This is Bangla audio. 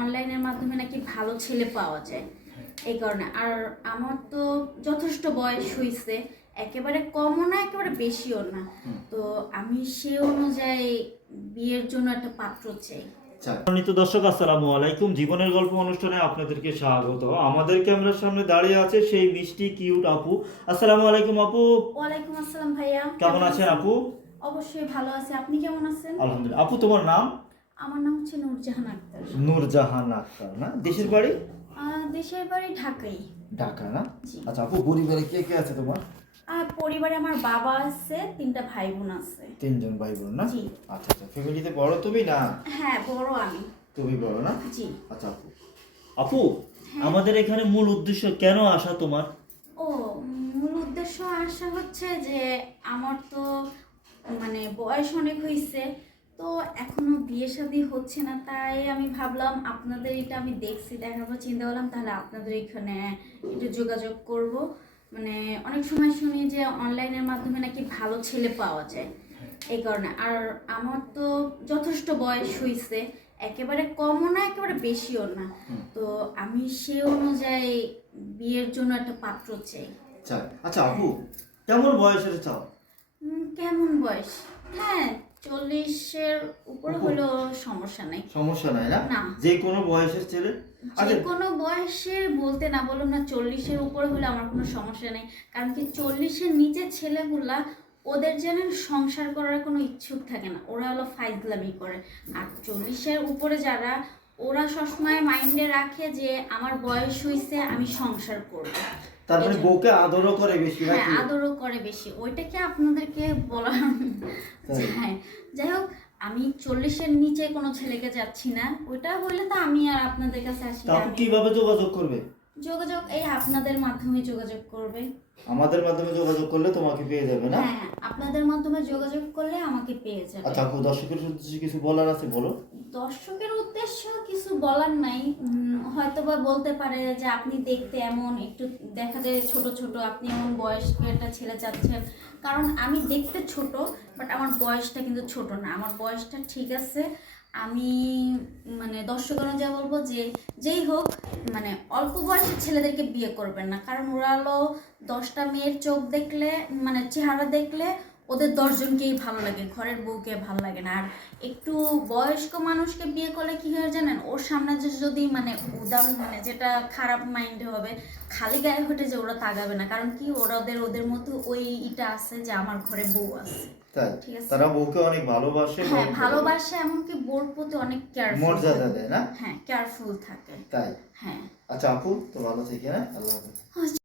অনলাইনের মাধ্যমে নাকি ভালো ছেলে পাওয়া যায়। এই কারণে। আর আমার তো যথেষ্ট বয়স হয়েছে একেবারে কমও না একেবারে বেশিও না। তো আমি সে অনুযায়ী বিয়ের জন্য একটা পাত্র চাই। সম্মানিত দর্শক আসসালামু আলাইকুম। জীবনের গল্প অনুষ্ঠানে আপনাদেরকে স্বাগত। আমাদের ক্যামেরার সামনে দাঁড়িয়ে আছে সেই মিষ্টি কিউট আপু। আসসালামু আলাইকুম আপু। ওয়ালাইকুম আসসালাম ভাইয়া। কেমন আছেন আপু? অবশ্যই ভালো আছে। আপনি কেমন আছেন? আলহামদুলিল্লাহ। আপু তোমার নাম? আমার নাম হচ্ছে নূরজাহান আক্তার। নূরজাহান আক্তার না? দেশের বাড়ি? দেশের বাড়ি ঢাকাই। ঢাকা না? আচ্ছা আপু পরিবারে কে কে আছে তোমার? আর পরিবারে আমার বাবা আছে তিনটা ভাই বোন আছে। তিনজন ভাই বোন না আচ্ছা আচ্ছা ফ্যামিলিতে বড় তুমি না? হ্যাঁ বড় আমি। তুমি বড় না? জি। আচ্ছা আপু। আপু আমাদের এখানে মূল উদ্দেশ্য কেন আসা তোমার? ও মূল উদ্দেশ্য আসা হচ্ছে যে আমার তো মানে বয়স অনেক হয়েছে তো এখনও বিয়ে শাদী হচ্ছে না তাই আমি ভাবলাম আপনাদের এটা আমি দেখছি দেখার পর চিন্তা করলাম তাহলে আপনাদের এখানে একটু যোগাযোগ করব। মানে অনেক সময় শুনি যে অনলাইনের মাধ্যমে নাকি ভালো ছেলে পাওয়া যায় এই কারণে। আর আমার তো যথেষ্ট বয়স হয়েছে একেবারে কমও না একেবারে বেশিও না। তো আমি সে অনুযায়ী বিয়ের জন্য একটা পাত্র চাই। আচ্ছা আচ্ছা আপু কেমন বয়সের চাও? কেমন বয়স? হ্যাঁ চল্লিশের উপরে হলো সমস্যা নাই। সমস্যা নাই না? যে কোনো বয়সের ছেলে? যে আচ্ছা। কোনো বয়সের বলতে না বললাম না চল্লিশের উপরে হলে আমার কোনো সমস্যা নেই। কারণ কি চল্লিশের নিচে ছেলেগুলা ওদের যেন সংসার করার কোনো ইচ্ছুক থাকে না। ওরা হলো ফাইজলামি করে। আর চল্লিশের উপরে যারা ওরা সবসময় মাইন্ডে রাখে যে আমার বয়স হয়েছে আমি সংসার করব। তার এই যে- বউকে আদরও করে বেশি হ্যাঁ আদরও করে বেশি। ওইটাকে আপনাদেরকে বলা তাই? হ্যাঁ যাই হোক আমি চল্লিশের নিচে কোনো ছেলেকে যাচ্ছি না। ওইটা হলে তো আমি আর আপনাদের কাছে আসি তা আপু আমি- কীভাবে যোগাযোগ করবে? যোগাযোগ এই আপনাদের মাধ্যমে যোগাযোগ করবে। আমাদের মাধ্যমে যোগাযোগ করলে তোমাকে পেয়ে যাবে না? হ্যাঁ আপনাদের মাধ্যমে যোগাযোগ করলে আমাকে পেয়ে যাবে। আচ্ছা দর্শকের উদ্দেশ্যে কিছু বলার আছে বলো দর্শকের উদ্দেশ্য কিছু বলার নাই। উম, হয়তোবা বলতে পারে যে আপনি দেখতে এমন একটু দেখা যায় ছোট ছোট আপনি এমন বয়স্ক একটা ছেলে চাচ্ছেন। কারণ আমি দেখতে ছোট বাট আমার বয়সটা কিন্তু ছোট না। আমার বয়সটা ঠিক আছে। আমি মানে দর্শক অনুযায়ী বলব যে যেই হোক মানে অল্প বয়সের ছেলেদেরকে বিয়ে করবেন না। কারণ ওরা হলো দশটা মেয়ের চোখ দেখলে মানে চেহারা দেখলে ওদের দশজনকেই ভালো লাগে ঘরের বউকে ভালো লাগে না। আর একটু বয়স্ক মানুষকে বিয়ে করলে কি হয় জানেন? ওর সামনে যদি মানে উদাম মানে যেটা খারাপ মাইন্ডে হবে খালি গায়ে হেঁটে যে ওরা তাগাবে না। কারণ কি? ওরা ওদের ওদের মতো ওই ইটা আছে যে আমার ঘরে বউ আছে। তারা বউকে অনেক ভালোবাসে হ্যাঁ ভালোবাসে এমনকি বোর প্রতি অনেক কেয়ারফুল মর্যাদা দেয় না? হ্যাঁ কেয়ারফুল থাকে। তাই? হ্যাঁ। আচ্ছা আপু তো ভালো থেকে না আল্লাহ হাফেজ।